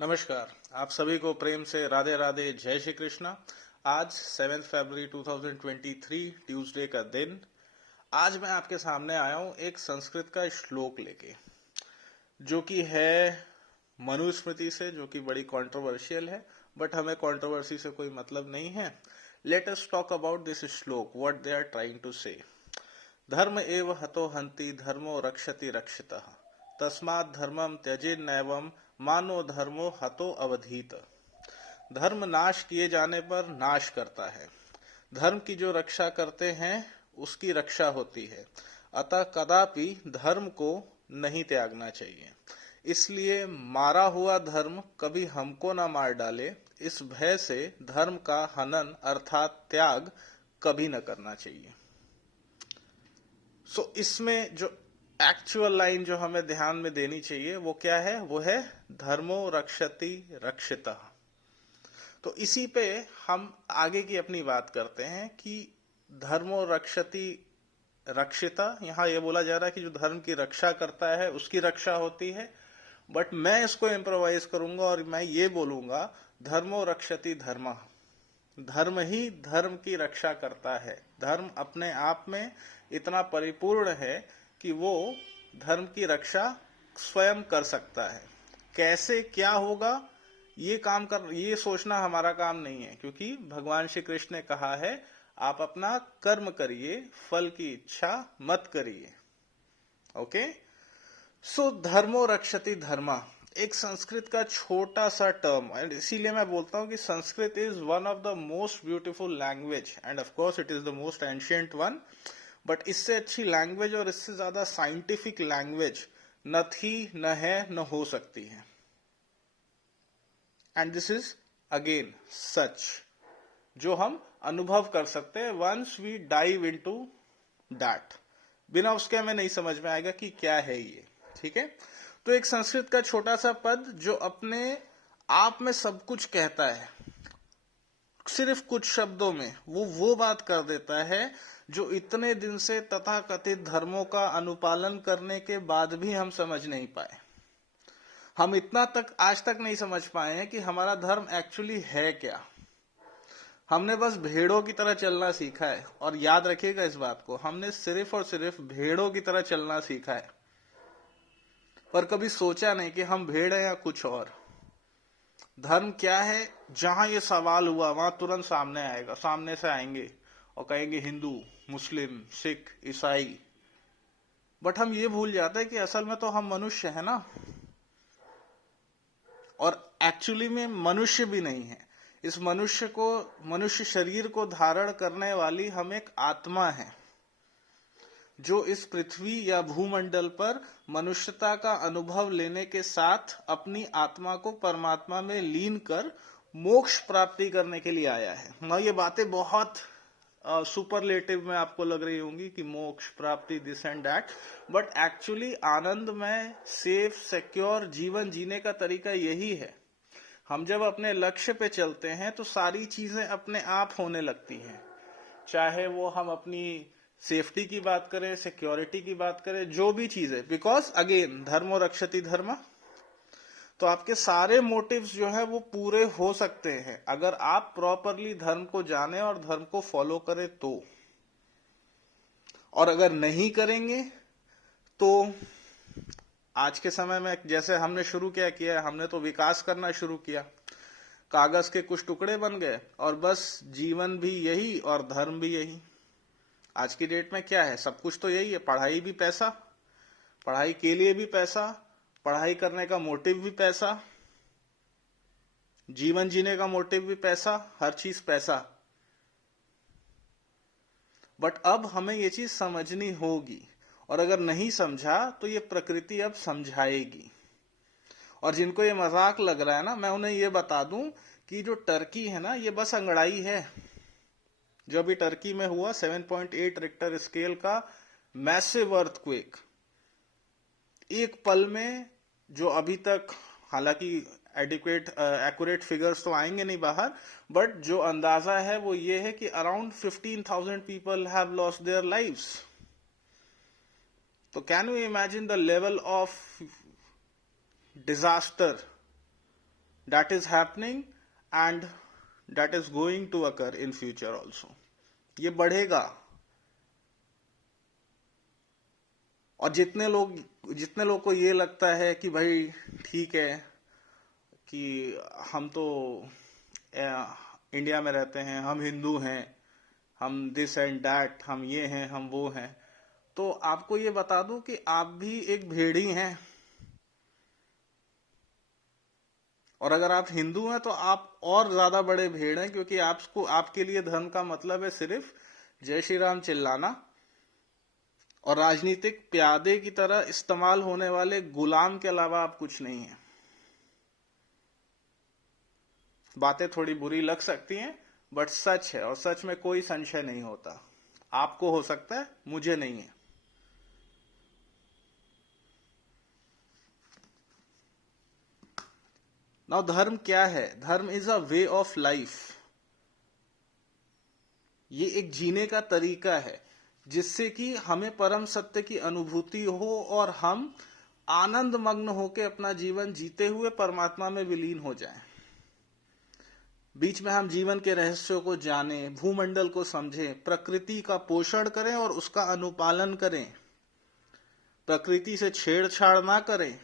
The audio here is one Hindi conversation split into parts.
नमस्कार। आप सभी को प्रेम से राधे राधे, जय श्री कृष्णा। आज 7 फरवरी 2023 ट्यूसडे का दिन। आज मैं आपके सामने आया हूं एक संस्कृत का श्लोक लेके, जो कि है मनुस्मृति से, जो कि बड़ी कंट्रोवर्शियल है, बट हमें कंट्रोवर्सी से कोई मतलब नहीं है। Let us talk about this shloka, what they are trying to say. धर्म एव हतो हन्ति धर्मो रक्षति रक्षितः तस्मात् धर्मम त्यजेन्नैवं मानो धर्मो हतो अवधीत। धर्म नाश किए जाने पर नाश करता है, धर्म की जो रक्षा करते हैं उसकी रक्षा होती है, अतः कदापि धर्म को नहीं त्यागना चाहिए। इसलिए मारा हुआ धर्म कभी हमको ना मार डाले, इस भय से धर्म का हनन अर्थात त्याग कभी न करना चाहिए। इसमें जो एक्चुअल लाइन जो हमें ध्यान में देनी चाहिए वो क्या है? वो है धर्मो रक्षति रक्षितः। तो इसी पे हम आगे की अपनी बात करते हैं कि धर्मो रक्षति रक्षिता, यहां यह बोला जा रहा है कि जो धर्म की रक्षा करता है उसकी रक्षा होती है, बट मैं इसको इम्प्रोवाइज करूंगा और मैं ये बोलूंगा धर्मो रक्षति धर्म। धर्म ही धर्म की रक्षा करता है। धर्म अपने आप में इतना परिपूर्ण है कि वो धर्म की रक्षा स्वयं कर सकता है। कैसे, क्या होगा, ये सोचना हमारा काम नहीं है, क्योंकि भगवान श्री कृष्ण ने कहा है आप अपना कर्म करिए, फल की इच्छा मत करिए। ओके, सो धर्मो रक्षति धर्मा एक संस्कृत का छोटा सा टर्म, एंड इसीलिए मैं बोलता हूं कि Sanskrit is one of the most beautiful language, end of course it is the most ancient one, but इससे अच्छी लैंग्वेज और इससे ज्यादा साइंटिफिक लैंग्वेज न थी, न है, न हो सकती है। And this is again such, जो हम अनुभव कर सकते हैं once we dive into that. बिना उसके हमें नहीं समझ में आएगा कि क्या है ये। ठीक है, तो एक संस्कृत का छोटा सा पद जो अपने आप में सब कुछ कहता है, सिर्फ कुछ शब्दों में वो बात कर देता है जो इतने दिन से तथाकथित धर्मों का अनुपालन करने के बाद भी हम समझ नहीं पाए। हम इतना तक आज तक नहीं समझ पाए हैं कि हमारा धर्म एक्चुअली है क्या। हमने बस भेड़ों की तरह चलना सीखा है, और याद रखिएगा इस बात को, हमने सिर्फ और सिर्फ भेड़ों की तरह चलना सीखा है, पर कभी सोचा नहीं कि हम भेड़ हैं या कुछ और। धर्म क्या है, जहां ये सवाल हुआ वहां तुरंत सामने आएगा, सामने से आएंगे और कहेंगे हिंदू, मुस्लिम, सिख, ईसाई। बट हम ये भूल जाते हैं कि असल में तो हम मनुष्य हैं ना, और एक्चुअली में मनुष्य भी नहीं है। इस मनुष्य शरीर को धारण करने वाली हम एक आत्मा है, जो इस पृथ्वी या भूमंडल पर मनुष्यता का अनुभव लेने के साथ अपनी आत्मा को परमात्मा में लीन कर मोक्ष प्राप्ति करने के लिए आया है ना। ये बातें बहुत सुपरलेटिव में आपको लग रही होंगी कि मोक्ष प्राप्ति this and that, but actually आनंदमय, सेफ, सिक्योर जीवन जीने का तरीका यही है। हम जब अपने लक्ष्य पे चलते हैं तो सारी चीजें अपने आप होने लगती हैं, चाहे वो हम अपनी सेफ्टी की बात करें, सिक्योरिटी की बात करें, जो भी चीज है, बिकॉज अगेन धर्मो रक्षति धर्म। तो आपके सारे मोटिव्स जो है वो पूरे हो सकते हैं अगर आप प्रॉपरली धर्म को जाने और धर्म को फॉलो करें तो। और अगर नहीं करेंगे तो आज के समय में जैसे हमने शुरू क्या किया, हमने तो विकास करना शुरू किया, कागज के कुछ टुकड़े बन गए और बस जीवन भी यही और धर्म भी यही। आज की डेट में क्या है, सब कुछ तो यही है, पढ़ाई भी पैसा, पढ़ाई के लिए भी पैसा, पढ़ाई करने का मोटिव भी पैसा, जीवन जीने का मोटिव भी पैसा, हर चीज पैसा। बट अब हमें ये चीज समझनी होगी, और अगर नहीं समझा तो ये प्रकृति अब समझाएगी। और जिनको ये मजाक लग रहा है ना, मैं उन्हें ये बता दूं कि जो टर्की है ना, ये बस अंगड़ाई है। जो अभी टर्की में हुआ 7.8 रिक्टर स्केल का मैसिव अर्थक्वेक, एक पल में, जो अभी तक हालांकि एक्यूरेट फिगर्स तो आएंगे नहीं बाहर, बट जो अंदाजा है वो ये है कि around 15,000 people have lost their lives. तो can you imagine the level of disaster that is happening and that is going to occur in future also. ये बढ़ेगा. और जितने लोग को ये लगता है कि भाई ठीक है कि हम तो इंडिया में रहते हैं, हम हिंदू हैं, हम दिस एंड दैट, हम ये हैं, हम वो हैं, तो आपको ये बता दूं कि आप भी एक भेड़ी हैं. और अगर आप हिंदू हैं तो आप और ज्यादा बड़े भेड़ हैं, क्योंकि आपके लिए धर्म का मतलब है सिर्फ जय श्री राम चिल्लाना और राजनीतिक प्यादे की तरह इस्तेमाल होने वाले गुलाम के अलावा आप कुछ नहीं है. बातें थोड़ी बुरी लग सकती हैं, बट सच है, और सच में कोई संशय नहीं होता. आपको हो सकता है, मुझे नहीं है. नाउ धर्म क्या है? धर्म is a way of life. ये एक जीने का तरीका है जिससे कि हमें परम सत्य की अनुभूति हो और हम आनंद मग्न होकर अपना जीवन जीते हुए परमात्मा में विलीन हो जाएं. बीच में हम जीवन के रहस्यों को जानें, भूमंडल को समझें, प्रकृति का पोषण करें और उसका अनुपालन करें, प्रकृति से छेड़छाड़ ना करें.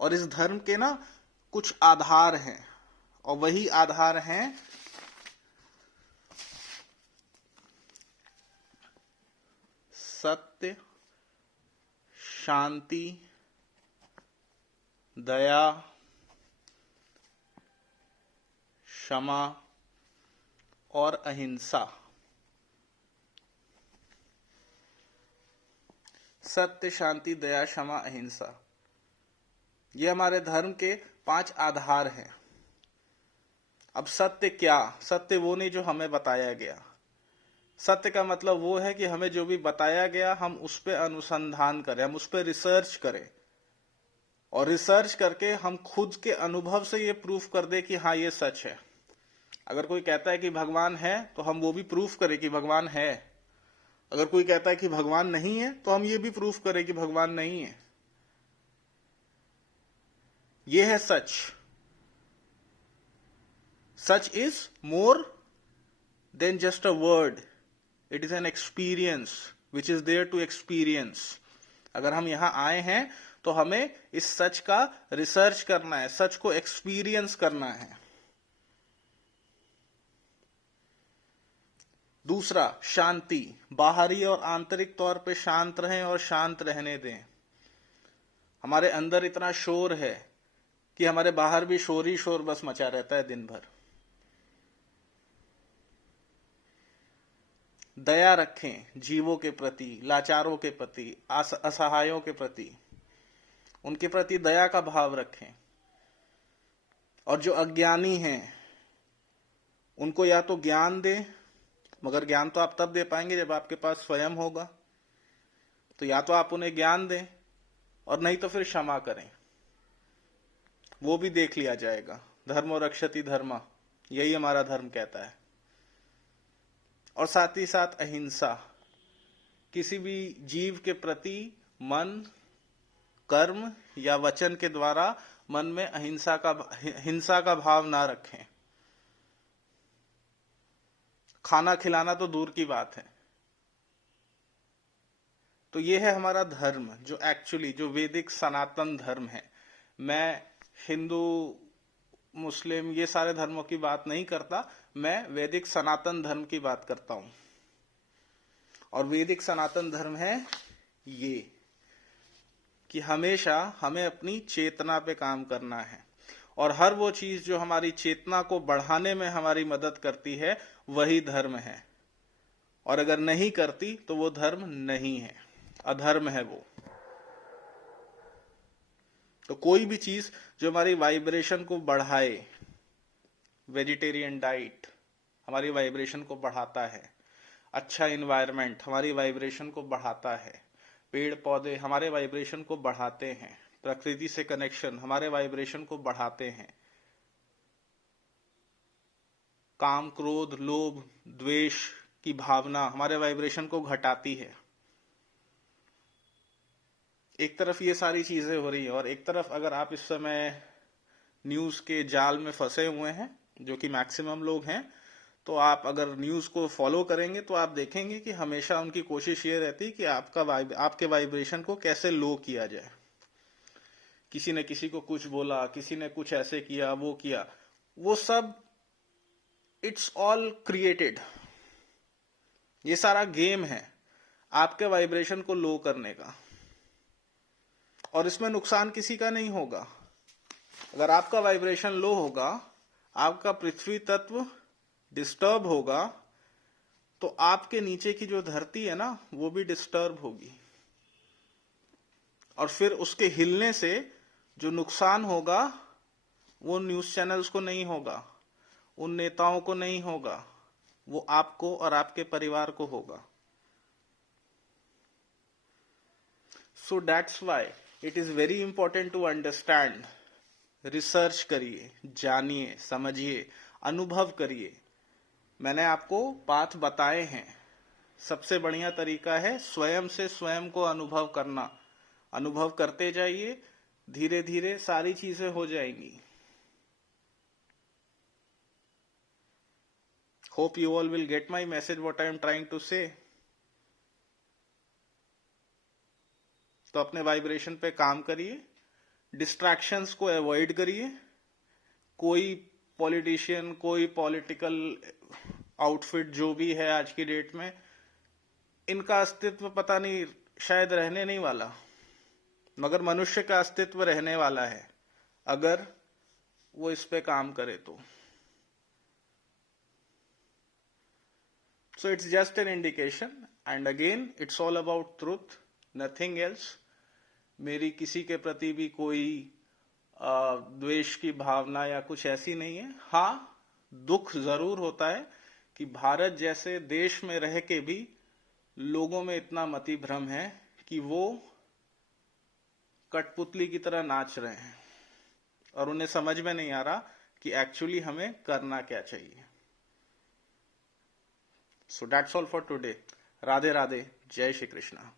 और इस धर्म के ना कुछ आधार हैं, और वही आधार हैं सत्य, शांति, दया, क्षमा और अहिंसा. सत्य, शांति, दया, क्षमा, अहिंसा, ये हमारे धर्म के 5 आधार हैं. अब सत्य क्या? सत्य वो नहीं जो हमें बताया गया. सत्य का मतलब वो है कि हमें जो भी बताया गया हम उस पर अनुसंधान करें, हम उस पर रिसर्च करें, और रिसर्च करके हम खुद के अनुभव से ये प्रूफ कर दे कि हाँ ये सच है. अगर कोई कहता है कि भगवान है तो हम वो भी प्रूफ करें कि भगवान है. अगर कोई कहता है कि भगवान नहीं है तो हम ये भी प्रूफ करें कि भगवान नहीं है. ये है सच. Sach is more than just a word. It is an experience which is there to experience. अगर हम यहां आए हैं तो हमें इस सच का रिसर्च करना है, सच को एक्सपीरियंस करना है. दूसरा, शांति. बाहरी और आंतरिक तौर पे शांत रहें और शांत रहने दें. हमारे अंदर इतना शोर है कि हमारे बाहर भी शोर ही शोर बस मचा रहता है दिन भर. दया रखें जीवों के प्रति, लाचारों के प्रति, असहायों के प्रति. उनके प्रति दया का भाव रखें. और जो अज्ञानी हैं उनको या तो ज्ञान दें, मगर ज्ञान तो आप तब दे पाएंगे जब आपके पास स्वयं होगा. तो या तो आप उन्हें ज्ञान दें, और नहीं तो फिर क्षमा करें. वो भी देख लिया जाएगा. धर्मो रक्षति धर्मा, यही हमारा धर्म कहता है. और साथ ही साथ अहिंसा. किसी भी जीव के प्रति मन, कर्म या वचन के द्वारा मन में हिंसा का भाव ना रखें. खाना खिलाना तो दूर की बात है. तो ये है हमारा धर्म, जो एक्चुअली जो वैदिक सनातन धर्म है. मैं हिंदू, मुस्लिम, ये सारे धर्मों की बात नहीं करता. मैं वैदिक सनातन धर्म की बात करता हूं. और वैदिक सनातन धर्म है ये कि हमेशा हमें अपनी चेतना पे काम करना है, और हर वो चीज जो हमारी चेतना को बढ़ाने में हमारी मदद करती है वही धर्म है. और अगर नहीं करती तो वो धर्म नहीं है, अधर्म है वो. तो कोई भी चीज जो हमारी वाइब्रेशन को बढ़ाए, वेजिटेरियन डाइट हमारी वाइब्रेशन को बढ़ाता है, अच्छा इन्वायरमेंट हमारी वाइब्रेशन को बढ़ाता है, पेड़ पौधे हमारे वाइब्रेशन को बढ़ाते हैं, प्रकृति से कनेक्शन हमारे वाइब्रेशन को बढ़ाते हैं, काम, क्रोध, लोभ, द्वेष की भावना हमारे वाइब्रेशन को घटाती है. एक तरफ ये सारी चीजें हो रही है, और एक तरफ अगर आप इस समय न्यूज के जाल में फंसे हुए हैं, जो कि मैक्सिमम लोग हैं। तो आप अगर न्यूज को फॉलो करेंगे तो आप देखेंगे कि हमेशा उनकी कोशिश ये रहती है कि आपके वाइब्रेशन को कैसे लो किया जाए। किसी ने किसी को कुछ बोला, किसी ने कुछ ऐसे किया, वो किया, वो सब इट्स ऑल क्रिएटेड। ये सारा गेम है आपके वाइब्रेशन को लो करने का, और इसमें नुकसान किसी का नहीं होगा। अगर आपका वाइब्रेशन लो होगा, आपका पृथ्वी तत्व डिस्टर्ब होगा, तो आपके नीचे की जो धरती है ना, वो भी डिस्टर्ब होगी, और फिर उसके हिलने से जो नुकसान होगा वो न्यूज चैनल्स को नहीं होगा, उन नेताओं को नहीं होगा, वो आपको और आपके परिवार को होगा। So that's why it is very important to understand. Research करिए, जानिए, समझिए, अनुभव करिए। मैंने आपको पाथ बताए हैं। सबसे बढ़िया तरीका है स्वयं से स्वयं को अनुभव करना। अनुभव करते जाइए, धीरे धीरे सारी चीजें हो जाएंगी। Hope you all will get my message what I am trying to say. तो अपने वाइब्रेशन पे काम करिए, डिस्ट्रैक्शंस को अवॉइड करिए। कोई पॉलिटिशियन, कोई पॉलिटिकल आउटफिट जो भी है आज की डेट में, इनका अस्तित्व पता नहीं, शायद रहने नहीं वाला, मगर मनुष्य का अस्तित्व रहने वाला है अगर वो इस पे काम करे तो। So it's just an indication, and again it's all about truth, nothing else. मेरी किसी के प्रति भी कोई द्वेष की भावना या कुछ ऐसी नहीं है। हाँ, दुख जरूर होता है कि भारत जैसे देश में रह के भी लोगों में इतना मति भ्रम है कि वो कठपुतली की तरह नाच रहे हैं, और उन्हें समझ में नहीं आ रहा कि एक्चुअली हमें करना क्या चाहिए। So that's all for today. Radhe Radhe, जय श्री कृष्णा।